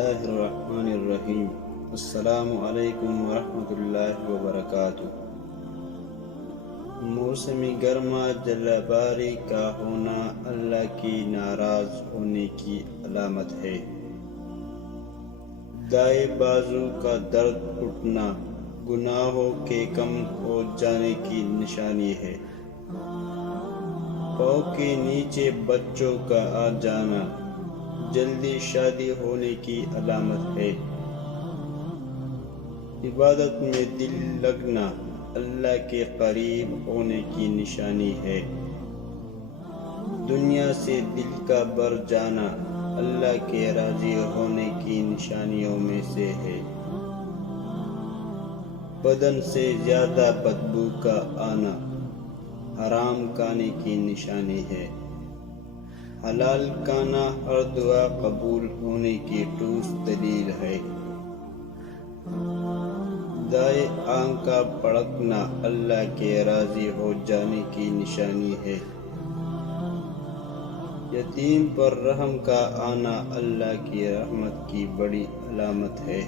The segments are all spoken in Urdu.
اللہ الرحمن الرحیم۔ السلام علیکم ورحمۃ اللہ وبرکاتہ۔ موسم گرما جلباری کا ہونا اللہ کی ناراض ہونے کی علامت ہے۔ دائیں بازو کا درد اٹھنا گناہوں کے کم ہو جانے کی نشانی ہے۔ پاؤں کے نیچے بچوں کا آ جانا جلدی شادی ہونے کی علامت ہے۔ عبادت میں دل لگنا اللہ کے قریب ہونے کی نشانی ہے۔ دنیا سے دل کا بھر جانا اللہ کے راضی ہونے کی نشانیوں میں سے ہے۔ بدن سے زیادہ بدبو کا آنا حرام کھانے کی نشانی ہے۔ حلال کھانا ہر دعا قبول ہونے کی ٹھوس دلیل ہے۔ دائیں آنکھ کا پھڑکنا اللہ کے راضی ہو جانے کی نشانی ہے۔ یتیم پر رحم کا آنا اللہ کی رحمت کی بڑی علامت ہے۔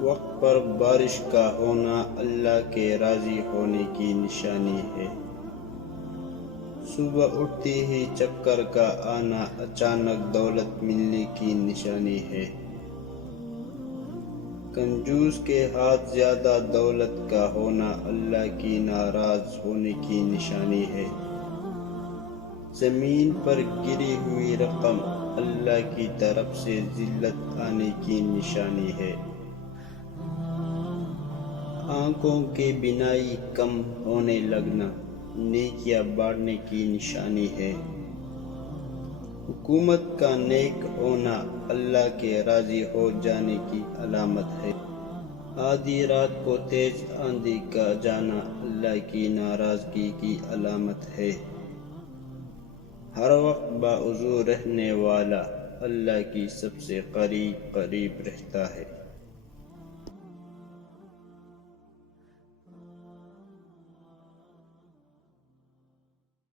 وقت پر بارش کا ہونا اللہ کے راضی ہونے کی نشانی ہے۔ صبح اٹھتے ہی چکر کا آنا اچانک دولت ملنے کی نشانی ہے۔ کنجوس کے ہاتھ زیادہ دولت کا ہونا اللہ کی ناراض ہونے کی نشانی ہے۔ زمین پر گری ہوئی رقم اللہ کی طرف سے ذلت آنے کی نشانی ہے۔ آنکھوں کی بینائی کم ہونے لگنا نیکیاں بڑھنے کی نشانی ہے۔ حکومت کا نیک ہونا اللہ کے راضی ہو جانے کی علامت ہے۔ آدھی رات کو تیز آندھی کا جانا اللہ کی ناراضگی کی علامت ہے۔ ہر وقت باوضو رہنے والا اللہ کی سب سے قریب رہتا ہے۔